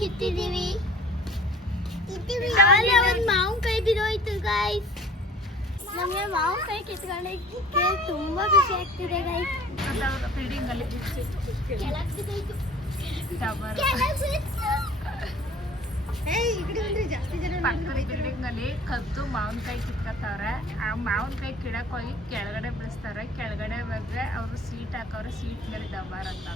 ಕಿತ್ತಿದೀವಿ. ನಾಳೆ ಒಂದು ಮಾವಿನಕಾಯಿ ಬಿದ್ದೋಯ್ತು ಗೈಸ್. ನಮಗೆ ಮಾವಿನಕಾಯಿ ಕಿತ್ಕೊಳ್ಳೋಕ್ಕೆ ತುಂಬಾ ಖುಷಿ ಆಗ್ತಿದೆ ಗೈಸ್. ಬಿಲ್ಡಿಂಗ್ ಅಲ್ಲಿ ಕೆಳಗೆ ಬಿದ್ದೋಯ್ತು. ಬಿಲ್ಡಿಂಗ್ ಅಲ್ಲಿ ಕದ್ದು ಮಾವಿನಕಾಯಿ ಕಿತ್ಕೊತಾವ್ರೆ. ಆ ಮಾವಿನಕಾಯಿ ಕಿಡಕ್ ಹೋಗಿ ಕೆಳಗಡೆ ಬಿಡಿಸ್ತಾರೆ. ಕೆಳಗಡೆ ಬಗ್ಗೆ ಅವರು ಸೀಟ್ ಹಾಕವ್ರೆ. ಸೀಟ್ ಮೇಲೆ ಡಬಾರ್ ಅಂತ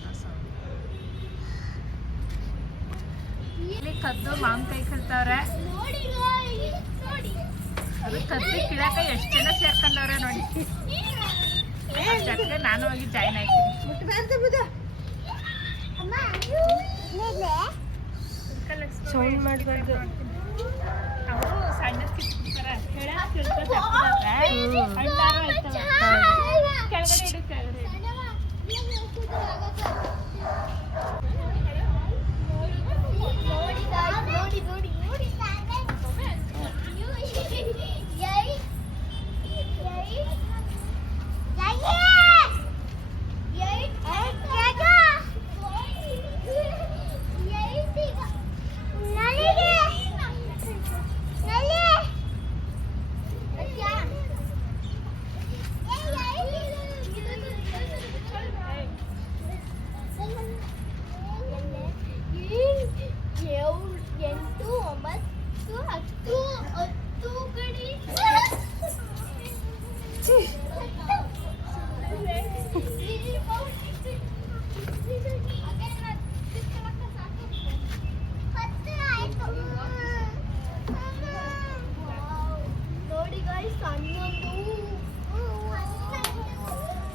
ಇಲ್ಲಿ ಕದ್ದು ಮಾವಿನಕಾಯಿ ಕಿಡ್ತಾವ್ರೆ. ಅದು ಕದ್ದು ಕಿಡಕ ಎಷ್ಟು ಜನ ಸೇರ್ಕೊಂಡವ್ರೆ ನೋಡಿ. ಜೊತೆಗೆ ನಾನು ಹೋಗಿ ಜಾಯ್ನ್ ಆಯ್ತೀನಿ. ಸೌಂಡ್ ಮಾಡಬಾರ್ದು. ಅವರು ಸಣ್ಣ ಕಿತ್ತಾರೆ. ಕೆಳಗಡೆ ಇಡು ಕೆಳಗಡೆ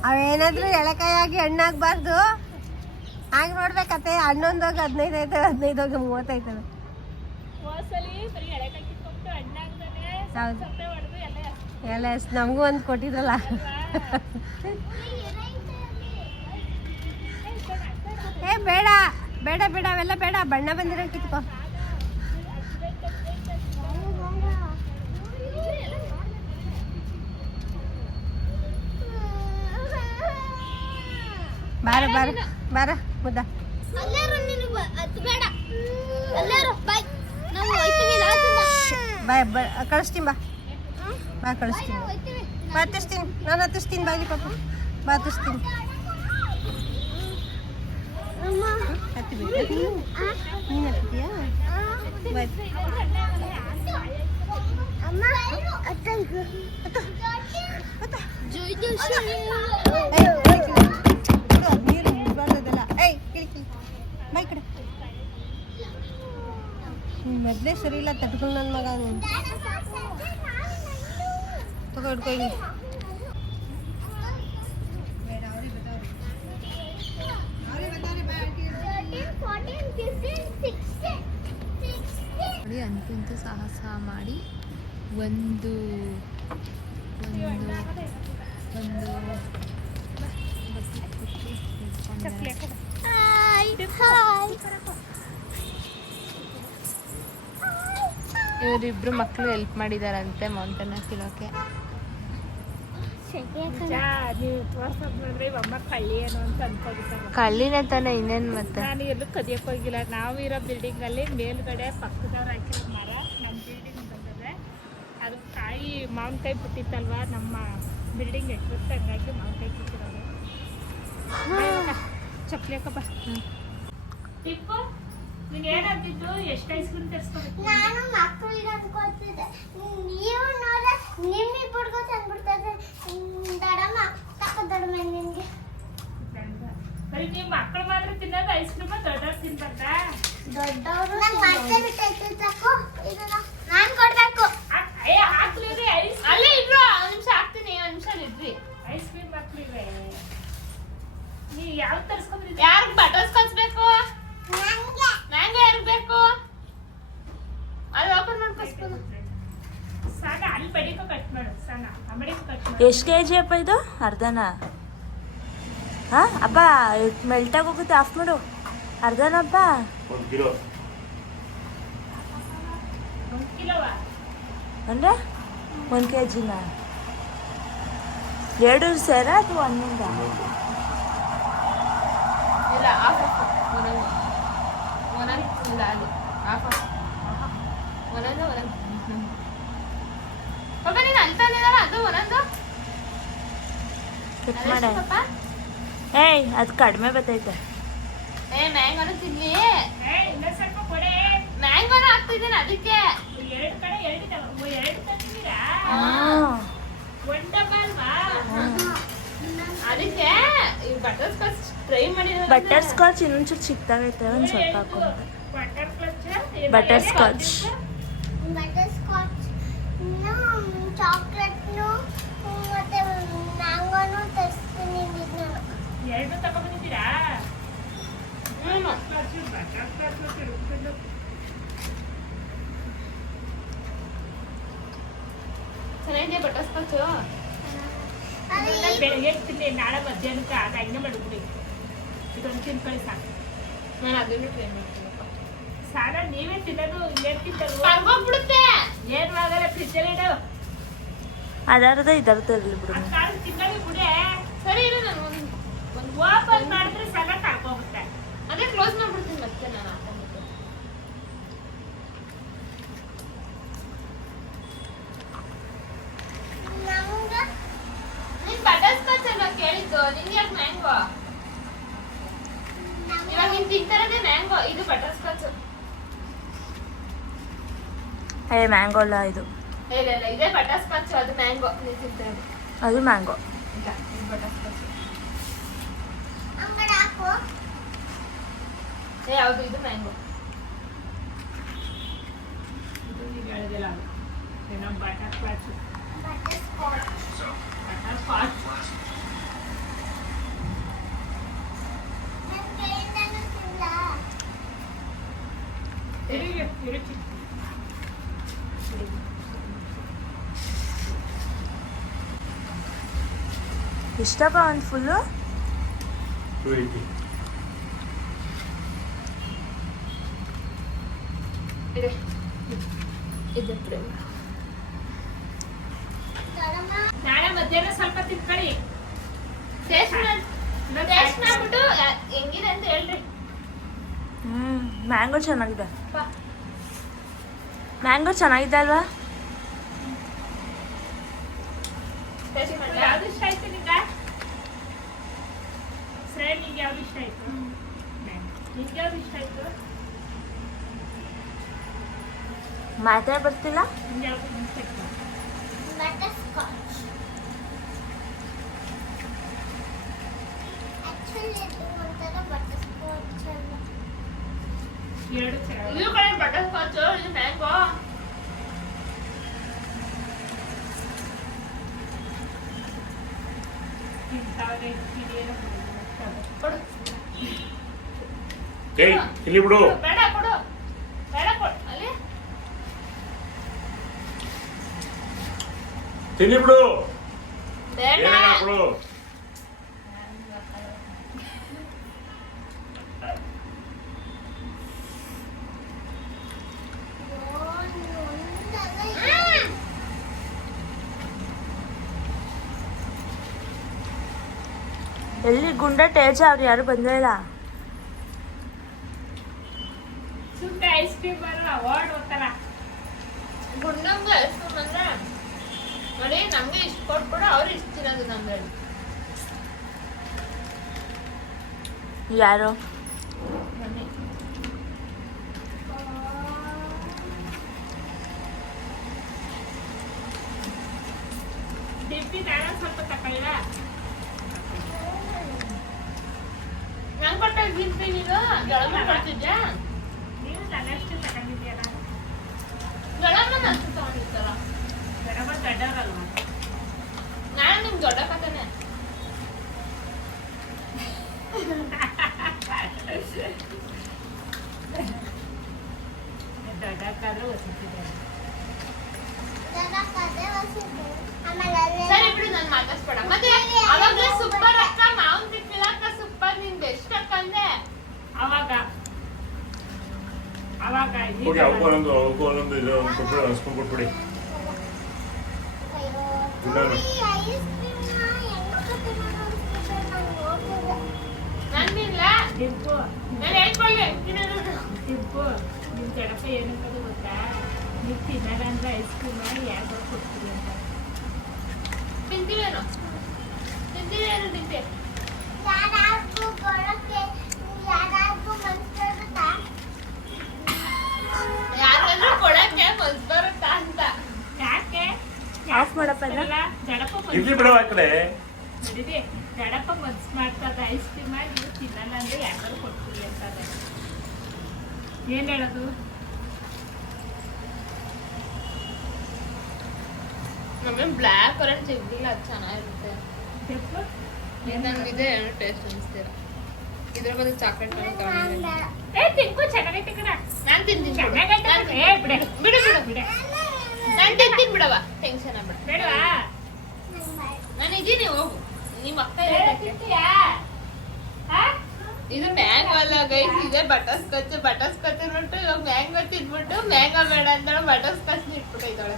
ಅವೇನಾದ್ರೂ ಎಳೆಕಾಯಾಗಿ ಹಣ್ಣಾಗಬಾರ್ದು. ಹಾಗೆ ನೋಡ್ಬೇಕತ್ತೆ. ಹಣ್ಣೊಂದೋಗಿ 15 ಐತೆ, 15 ಹೋಗಿ 30 ಐತವೆ. ಎಲ್ಲ ಎಷ್ಟು ನಮಗೂ ಒಂದು ಕೊಟ್ಟಿದ್ರಲ್ಲ. ಏ ಬೇಡ ಬೇಡ ಬೇಡ ಅವೆಲ್ಲ ಬೇಡ. ಬಣ್ಣ ಬಂದಿರೋ ಕಿತ್ಕೋ. ಬಾರ ಬಾರ ಬಾರ ಮುದ್ದ. ಬಾಯ್ ಕಳಿಸ್ತೀನಿ. ಬಾ ಕಳಿಸ್ತೀನಿ. ಬಾ ಹತ್ತಿಸ್ತೀನಿ. ನಾನು ಹತ್ತಿಸ್ತೀನಿ. ಬಾಗಿ ಪಾಪ ಬಾ ಹತ್ತಿಸ್ತೀನಿ. ನೀನು ಹತ್ತಿದೀಯಾ? ಬಾಯ್ ಮೊದಲೇ ಸರಿ ಇಲ್ಲ. ತಟ್ಕೊಂಡು ನನ್ನ ಮಗ ತಗೋ ಹಿಡ್ಕೊಳ್ಳಿ. ನೋಡಿ ಅಂತೂ ಸಾಹಸ ಮಾಡಿ ಒಂದು ಇವರಿಬ್ರು ಮಕ್ಕಳು ಹೆಲ್ಪ್ ಮಾಡಿದಾರಂತೆ ಮೌಂಟೇನ್ ಹತ್ತಿರೋಕೆ. ಕಳ್ಳಿನೇ ತಾನೆ, ಇನ್ನೇನು ಮತ್ತೆ. ನಾನು ಎಲ್ಲೂ ಕದಿಯಕ್ಕೆ ಹೋಗಿಲ್ಲ. ನಾವು ಇರೋ ಬಿಲ್ಡಿಂಗ್ ಅಲ್ಲಿ ಮೇಲ್ಗಡೆ ಪಕ್ಕದವ್ರು ಹಾಕಿರೋ ಮರ ನಮ್ಮ ಬಿಲ್ಡಿಂಗ್ ಬಂದಿದೆ. ಅದು ಕಾಯಿ ಮಾವಿನಕಾಯಿ ಬಿಟ್ಟಿತ್ತಲ್ವಾ ನಮ್ಮ ಬಿಲ್ಡಿಂಗ್ ಎಟ್ಬಿಟ್ಟು, ಹಂಗಾಗಿ ಮಾವಿನಕಾಯಿ ಬಿಟ್ಟಿರೋದು. ಚಪ್ಪಲಿ ಹಾಕಪ್ಪ. ಟಿಪ್ಪು ನೀನು ಏನಾಗ್ತಿದ್ದು? ಎಷ್ಟು ಐಸ್ ಕ್ರೀಮ್ ತರಿಸ್ಕೊಬೇಕು? ನಾನು ಮಕ್ಕಳಿಗೆ ಅನ್ಕೊಳ್ತಿದ್ದೆ. ನೀವು ನೋಡ ನಿಮ್ಮಿಬ್ಬರಿಗೂ ತಂದ್ಬಿಡ್ತದೆ. ದಡಮ್ಮ ದಡಮ್ಮ ನಿನ್ಗೆ ಬರೀ ನೀವು ಮಕ್ಕಳು ಮಾತ್ರ ತಿನ್ನೋದು ಐಸ್ ಕ್ರೀಮ್? ದೊಡ್ಡವ್ರು ತಿನ್ಬಾರ್ದಾ? ದೊಡ್ಡವರು ಮತ್ತೆ ಬಿಟ್ಟೈತೆ ತಕೋ. ಇದನ್ನ ನಾನು ಕೊಡ್ಬೇಕು. ಹಾಕ್ಲಿ ಐಸ್. ಅಲ್ಲೇ ಇಬ್ರು ಒಂದು ನಿಮಿಷ ಹಾಕ್ತೀನಿ. ಒಂದು ನಿಮಿಷ ಇದ್ರಿ. ಐಸ್ ಕ್ರೀಮ್ ಹಾಕ್ಲಿವೆ. ನೀವು ಯಾವ ತರಿಸ್ಕೊಂಡ್ರಿ? ಯಾರಿಗೆ ಬಟರ್ಸ್ ಕಲ್ಸ್ಬೇಕು? ನಂಗೆ ಯಾರಿಗೆ ಬೇಕು? ಅಲ್ಲಿ ಓಪನ್ ಮಾಡ್ಕೊಸ್ಬೋದು. ಸಾಗ ಅಲ್ಲಿ ಬಡಿಕೋ ಕಟ್ ಮಾಡು. ಸಾಗ ಅಂಬಡಿಕೋ ಕಟ್ ಮಾಡು. ಎಷ್ಟು ಕೆ ಜಿ ಅಪ್ಪ ಇದು? ಅರ್ಧನಾ? ಹಾಂ ಅಪ್ಪ ಮೆಲ್ಟಾಗಿ ಹೋಗುತ್ತೆ. ಆಫ್ ಮಾಡು. ಅರ್ಧನಪ್ಪ? 1 ಕಿಲೋ. 1 ಕಿಲೋವಾ? ಅಂದರೆ 1 ಕೆ ಜಿನ? 2 ಸೇರ ಅಥವಾ ಒಂದೊಂದ? ಇಲ್ಲ ಆಫ್ ಒಂದೊಂದು ಇಲ್ಲ ಅದು ಆಫ್ ಒಂದೊಂದು ಪಾಪ ನೀನು ಅಲ್ತಾನಿದಾರ ಅದು ಒಂದೊಂದು ಕಟ್ ಮಾಡ. ಏಯ್ ಅದು ಕಡಿಮೆ ಬರ್ತೈತೆ. ಮ್ಯಾಂಗೋನು ತಿನ್ನಿ. ಇನ್ನೂ ಸ್ವಲ್ಪ ಕೊಡೆ. ಮ್ಯಾಂಗೋನು ಹಾಕ್ತಿದ್ದೀನಿ ಅದಕ್ಕೆ. ಎರಡು ಕಡೆ ಎರಡು ತಂದಿದ್ದೀರಾ? ಒಂದು ಡಬ್ಬ ಅಲ್ವಾ? ಅದಕ್ಕೆ ಬಟರ್ ಸ್ಕಾಚ್ ಟ್ರೈ ಮಾಡಿದ್ರೆ ಬಟರ್ ಸ್ಕಾಚ್ ಇನ್ನೊಂಚೂರು ಚಿಕ್ಕದಾಗೈತೆ, ಒಂದು ಸ್ವಲ್ಪ ಹಾಕೊಂಡೆ. Butterscotch butterscotch butterscotch ಚಾಕ್ಲೇಟ್ನು ಮತ್ತೆ ಮ್ಯಾಂಗೋನು ತರಿಸ್ತೀನಿ ನಾನು. ಎರಡು ತಗೊಂಡ್ಬಂದಿದ್ದೀರಾ? ಚೆನ್ನಾಗಿದೆ ಬಟರ್ ಸ್ಕಾಚು. ಬೆಳಗ್ಗೆ ತಿನ್ನಿ, ನಾಳೆ ಮಧ್ಯಾಹ್ನಕ್ಕೆ ಅದು ಹಂಗೆ ಮಾಡಿಬಿಡಿ. ಇದೊಂದು ತಿನ್ಕೊಳ್ಳಿ ಸಾಕು. ನಾನು ಅದನ್ನು ಟ್ರೈ ಮಾಡ್ತೀನಪ್ಪ. ಸಾಲ ನೀವೇ ತಿನ್ನೋದು, ಏನು ತಿಂತಲ್ವ? ಕರ್ಗೋಗ್ಬಿಡುತ್ತೆ. ಏನು ಆಗಲ್ಲ, ಫ್ರಿಜ್ಜಲ್ಲಿ ಇಡು. ಅದರದ ಇದರದ ಇರಲಿ ಬಿಡು. ಆ ಕಾಳು ತಿನ್ನೋದು ಬಿಡೆ. ಸರಿ ಇರು, ನಾನು ಒಂದು ಓಪನ್ ಮಾಡಿದ್ರೆ ಸಾಲ ಕರ್ಕೋಗುತ್ತೆ. ಅದೇ ಕ್ಲೋಸ್ ಮಾಡ್ಬಿಡ್ತೀನಿ ಮತ್ತೆ ನಾನು ಹಾಕೊಂಡ್ಬಿಟ್ಟು. ನಮ್ಗೆ ನೀನ್ ಬಟರ್ ಸ್ಕಾಚ್ ಅಲ್ಲ ಕೇಳಿದ್ದು, ನಿನ್ಗೆ ಯಾಕೆ ಮ್ಯಾಂಗೋ? ಇವಾಗ ನೀನ್ ತಿಂತಾರದೇ ಮ್ಯಾಂಗೋ, ಇದು ಬಟರ್ ಸ್ಕಾಚ್. ಮ್ಯಾಂಗೋ ಅಲ್ಲ ಇದು, ಇಲ್ಲ ಇಲ್ಲ, ಇದೇ ಬಟರ್ ಸ್ಕಾಚ್, ಅದು ಮ್ಯಾಂಗೋ. ನೀನ್ ತಿಂತಾರೆ ಅದು ಮ್ಯಾಂಗೋ. ಇಲ್ಲ, ಇದು ಬಟರ್ ಸ್ಕಾಚ್. ಅಂಗಡಿ ಹಾಕು. ಯಾವುದು? ಇದು ಮ್ಯಾಂಗೋ. ಇದು ನೀವು ಹೇಳಿದಿಲ್ಲ ಅದು. ನಮ್ಮ butter scotch. Butterscotch butter scotch. ನನ್ನ ಕೈಯಿಂದನೂ ತಿನ್ನಲ್ಲ. ಇರುಚಿ. ಇಷ್ಟಪ್ಪ ಒಂದು ಫುಲ್ಲು. 280. ಇದೆ ಇದು ಪ್ರೇಮ. ದೊಡ್ಡಮ್ಮ ನಾಳೆ ಮಧ್ಯಾಹ್ನ ಸ್ವಲ್ಪ ತಿನ್ಕೊಳ್ಳಿ. ಟೇಸ್ಟ್ ಮಾಡ್ಬಿಟ್ಟು ಹೆಂಗಿದೆ ಅಂತ ಹೇಳ್ರಿ. ಮ್ಯಾಂಗೋ ಚೆನ್ನಾಗಿದೆ. ಬಾ. ಮ್ಯಾಂಗೋ ಚೆನ್ನಾಗಿದೆ ಅಲ್ವಾ? ಟೇಸ್ಟ್ ಮಾಡಿ. ಯಾವ್ದು ಇಷ್ಟ ಆಯ್ತು ನಿಂಗೆ? ಶ್ರೇಯ, ನಿಂಗೆ ಯಾವ್ದು ಇಷ್ಟ ಆಯ್ತು? ನಿಂಗೆ ಯಾವ್ದು ಇಷ್ಟ ಆಯ್ತು? ಮಾತೇ ಬರ್ತಿಲ್ಲ. ನಿಂಗೆ ಯಾವ್ದು ಇಷ್ಟ ಆಯ್ತು? Butter scotch. ಆಕ್ಚುಲಿ ಇದು ಒಂಥರ ಬಟರ್ ಸ್ಕಾಚ್ ಅಲ್ಲ. ಎರಡು ಚೆನ್ನಾಗಿ. ಇದು ಕಡೆ ಬಟರ್ ಸ್ಕಾಚ್, ಇದು ಮ್ಯಾಂಗೋ. ತಿಂತಾವೆ ತಿರಿಯಲ್ಲ ಕೊಡು. ಏಯ್ ಇಲ್ಲಿ ಬಿಡು. ಬೇಡ ಕೊಡು, ಬೇಡ ಕೊಡು. ಅಲ್ಲಿ ತಿನ್ನಿ ಬಿಡು. ಬೇಡ. ಏನೇನ ಕೊಡು. ಎಲ್ಲಿ ಗುಂಡ ಟೇಜ ಅವ್ರು ಯಾರು ಬಂದೇ ಇಲ್ಲ. ಸುತ್ತ ಐಸ್ ಕ್ರೀಮ್ ಬರಲ್ಲ, ಅವಾರ್ಡ್ ಹೋಗ್ತಾರ. ಗುಂಡಂಗ ಎಷ್ಟು ಬಂದ್ರೆ ನೋಡಿ, ನಮ್ಗೆ ಇಷ್ಟು ಕೊಟ್ಬಿಡು, ಅವ್ರು ಇಷ್ಟು ತಿನ್ನೋದು ನಮ್ದ್ರಲ್ಲಿ. ಯಾರು? ಬನ್ನಿ. ದಿಪ್ಪಿ ನಾನು ಸ್ವಲ್ಪ ತಕೊಳ್ಳಿಲ್ಲ. ನಂಗೆ ಕೊಟ್ಟಾಗ ದಿಪ್ಪಿ ನೀನು ಜಳಮ ಕೊಡ್ತಿದ್ದೆ. ನೀನು ನನ್ನಷ್ಟು ತಗೊಂಡಿದ್ದೀಯಲ್ಲ. ಜಳಮ ಅಷ್ಟು ತಗೊಂಡಿರ್ತಾರ. ಗಡಮ ದೊಡ್ಡವರಲ್ವ? ನಾನು ನಿಮ್ಗೆ ದೊಡ್ಡ ಕಥೆನೆ. ದೊಡ್ಡಕ್ಕಾದ್ರೂ ಹೊಸಿತಿದ್ದಾರೆ. ದೊಡ್ಡಕ್ಕಾದ್ರೆ ಹೊಸಿತು. ಆಮೇಲೆ ಅಲ್ಲೇ ಸರಿ ಬಿಡು, ನಾನು ಮಾತಾಡ್ಸ್ಬೇಡ. ಮತ್ತೆ ಅವಾಗಲೇ ಸೂಪರ್ ಅಕ್ಕ, ಮಾವನ್ ತಿಕ್ಕಿಲ್ಲಕ್ಕ ಸೂಪರ್, ನಿನ್ ಬೆಸ್ಟ್ ಅಕ್ಕ ಅಂದೆ. ಅವಾಗ ಹೋಗಿ ಅವಕ್ಕೂ ಒಂದೊಂದು ಇದು ಕೊಟ್ಬಿಡಿ, ಸ್ಪೂನ್ ಕೊಟ್ಬಿಡಿ. ಅಯ್ಯೋ, ಗುಂಡಮ್ಮ. ಈ ಐಸ್ ಕ್ರೀಮ್ನ ಹೆಂಗ್ ತಿನ್ನೋದು ಅನ್ಸ್ತಿದೆ ನಂಗೆ ಹೋಗ್ತಿದೆ. ನನ್ನಿಲ್ಲ, ದಿಪ್ಪು ನಾನು ಹೇಳ್ಕೊಳ್ಳಿ ತಿನ್ನೋದು. ಟಿಪ್ಪು ನಿಮ್ಮ ಜಡಪ ಏನಂತದು ಗೊತ್ತಾ, ನೀವು ತಿನ್ನಲ್ಲ ಅಂದ್ರೆ ಐಸ್ ಕ್ರೀಮ್ ಮಾಡಿ ಯಾರು ಕೊಡ್ತೀವಿ ಅಂತ. ತಿಂತೀವೇನು ತಿಂತೀವೇನು ತಿಂತೆ ಯಾರಾದ್ರೂ ಬರೋಕ್ಕೆ ಯಾರಾದ್ರೂ ಮನ್ಸು ಬರುತ್ತಾ? ಯಾರಾದ್ರೂ ಕೊಡಕ್ಕೆ ಮನ್ಸ್ ಬರುತ್ತಾ ಅಂತ. ಯಾಕೆ ಆಫ್ ಮಾಡಪ್ಪ ಇದನ್ನ. ಅಲ್ಲ, ಜಡಪ ಇರ್ಲಿ ಬಿಡವ ಆ ಕಡೆ. ಬಿಡಿದೆ, ಜಡಪ ಮನ್ಸು ಮಾಡ್ತದ ಐಸ್ ಕ್ರೀಮ್ ಮಾಡಿ ನೀವು ತಿನ್ನಲ್ಲ ಅಂದ್ರೆ ಯಾರು ಕೊಡ್ತೀವಿ ಅಂತಾರೆ. ಏನ್ ಹೇಳೋದು? ನಮಗೆ ಬ್ಲ್ಯಾಕ್ ಕರೆಂಟ್ ಸಿಗ್ಲಿಲ್ಲ, ಅದು ಚೆನ್ನಾಗಿರುತ್ತೆ. ಟಿಪ್ಪು ನಮ್ಗಿದೆ ಏನು ಟೇಸ್ಟ್ ಅನಿಸ್ತೀರ. ಇದ್ರ ಬದಲು ಚಾಕ್ಲೇಟ್ ತಗೊಂಡಿದ್ದೀನಿ. ತಿನ್ಕೋ, ಚೆನ್ನಾಗೈತೆ ಕಣ. ನಾನು ತಿಂತೀನಿ ಚೆನ್ನಾಗೈತೆ ಕಣ. ಬಿಡೆ ಬಿಡು ಬಿಡು ಬಿಡೆ ನಾನು ತಿಂತೀನಿ ಬಿಡವ, ಟೆನ್ಷನ್ ಆಗ್ಬೇಡ. ಬೇಡವಾ? ನಾನು ಇದೀನಿ, ಹೋಗು. ನಿಮ್ಮ ಅಕ್ಕ ಬೇಡ ಇರೋದಕ್ಕೆ. ತಿಂತೀಯಾ? ಹಾ? ಇದು ಮ್ಯಾಂಗೋ ಅಲ್ಲ ಗೈಸ್, ಇದೆ ಬಟರ್ ಸ್ಕಾಚ್ ಬಿಟ್ಟು ಇವಾಗ ಮ್ಯಾಂಗೋ ತಿನ್ಬಿಟ್ಟು ಮ್ಯಾಂಗೋ ಬೇಡ ಅಂತಾಳೆ, ಬಟರ್ ಸ್ಕಾಚ್ ಇಟ್ಬಿಟ್ಟೈತಾಳೆ.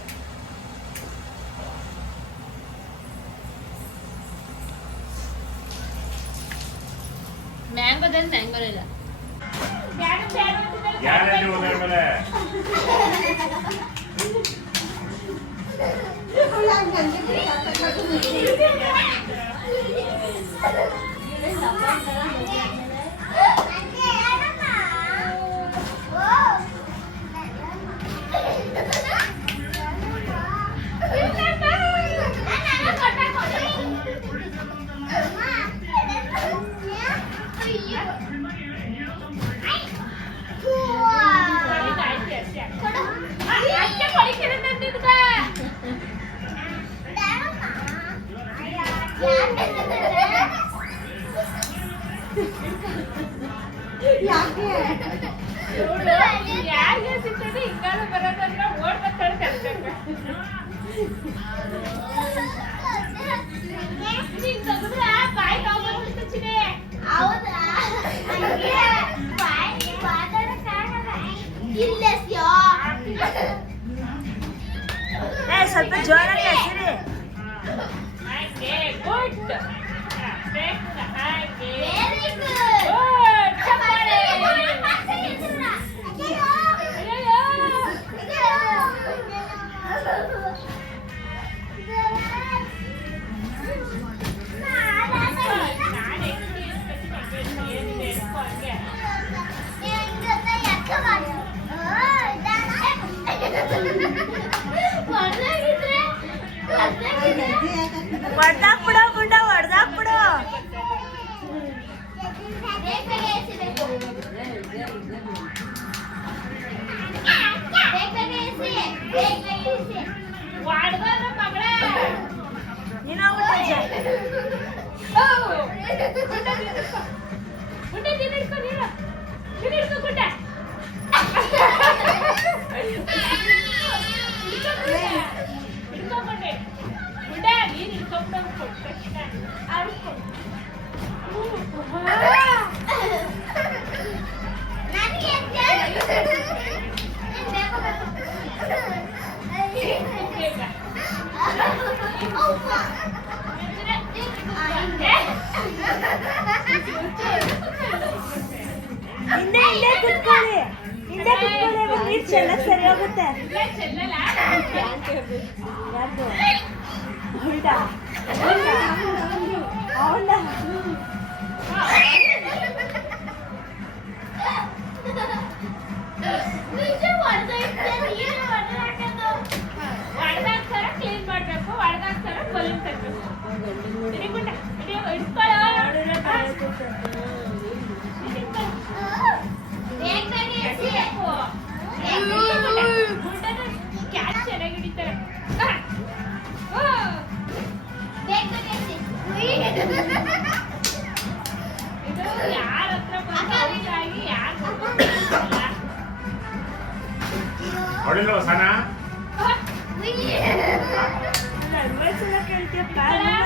ಮ್ಯಾಂಗೋದಲ್ಲಿ ಮ್ಯಾಂಗೋ ಇಲ್ಲ. ಬೇಡ ಬೇಡ ಅಂತಿದ್ದಾರೆ. ಯಾರಲ್ಲಿ ಹೋದ ಮೇಲೆ ಯಾರಿಗೆ ಸಿಗ್ತದೆ ಹಿಂಗಾರು ಬರೋದಂದ್ರೆ ಓಡ್ಬರ್ತಾಳೆ ಕಲ್ತಕ್ಕ. ನೀನ್ ತೆಗೆದ್ರ ಬಾಯಿ ಕಾವ್ಬಿಡ್ತು ಚಿನೆ. ಹೌದಾ? ಹಂಗೆ ಬಾಯಿ ಮಾತಾಡಕ್ಕಾಗಲ್ಲ. ಇಲ್ಲ ಸ್ಯೋ. ಸ್ವಲ್ಪ ಜೋರಾಗಿ ಹಸಿರಿ. ಹಾಗೆ ಗುಡ್. ಹಾಗೆ Very good. ಗುಡ್. ಚಪ್ಪಾಳೆ. ಹೊಡ್ದಾಕ್ಬಿಡೋ ಗುಂಡ, ಹೊಡ್ದಾಕ್ಬಿಡು. ವಾಡ್ದಾರ ಮಗಳೇ. ನೀನು ಹೋಗ್ಬಿಟ್ಟೆ. ಗುಡ್ಡ ನೀನು ಹಿಡ್ಕೊ, ನೀನು ಹಿಡ್ಕೊ ಗುಡ್ಡ. ಹಿಡ್ಕೊಂಡ್ಬಂಡೆ ಗುಡ್ಡ, ನೀನು ಹಿಡ್ಕೊಂಡ್ಬಿಟ್ಟು ಕೊಟ್ಟ ತಕ್ಷಣ ಆರಿಸ್ಕೊಂಡು ಹಿಂದೆ ಹಿಂದೆ ಕುತ್ಕೊಳ್ಳಿ, ಹಿಂದೆ ಕುತ್ಕೊಳ್ಳಿ. ನೀರು ಚೆನ್ನಾಗಿ ಸರಿ ಹೋಗುತ್ತೆ. ಚೆನ್ನಲ್ಲ. ಯಾರ್ದು? ಹೌದಾ? ಹೌದಾ? ಒಡೆದಾಕ್ತಾರ ಕ್ಲೀನ್ ಮಾಡ್ಬೇಕು, ಒಡೆದಾಕ್ತಾರ ಬಲೂನ್ ತರಬೇಕು. ಹಿಡಿಗುಂಡ ಹಿಡ್ಕೊಳ್ಳೋ. ಗುಡ್ಡನ ಕ್ಯಾಚ್ ಚೆನ್ನಾಗಿ ಹಿಡಿತಾರೆ. ಇದು ಯಾರ ಹತ್ರ ಬಂದಾಗಿ ಯಾರು ಹೊಡಿಲ್ವ ಸನ ನಲ್ವತ್ತು ಸಲ ಕೇಳ್ತೀಯಪ್ಪ.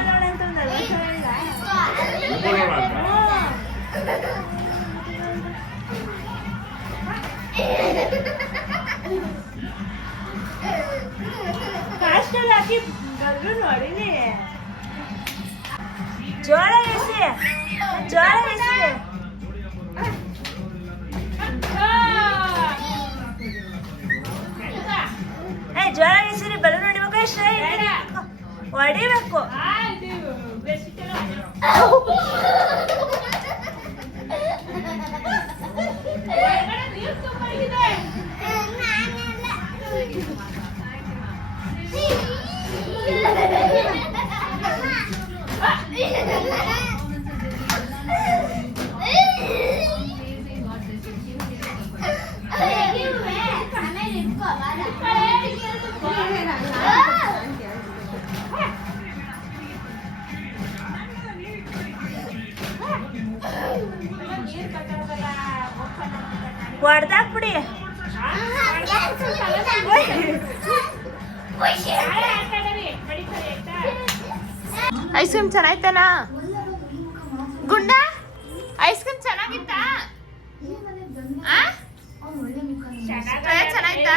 ನೋಡಂತ 40 ಸಲ ಇಲ್ಲ. ಉಂಬಳೋಣ ಅಂತ ಕಾಸ್ಟಲ್ಲಿ ಹಾಕಿ ಗಲ್ರು ನೋಡಿನಿ. ಜೋಳ ಎಸಿ, ಜೋಳ ಎಸಿ. ಹೊಡಿಬೇಕು. ಬೆಡ್ಶೀಟ್ ಎಲ್ಲ ಒಳಗಡೆ ನೀರು ತುಂಬಿದೆ. ಹೊಡ್ದಾಕ್ಬಿಡಿ. ಐಸ್ ಕ್ರೀಮ್ ಚೆನ್ನಾಯ್ತಾನಾ ಗುಂಡ? ಐಸ್ ಕ್ರೀಮ್ ಚೆನ್ನಾಗಿತ್ತಾ? ಚೆನ್ನಾಯ್ತಾ?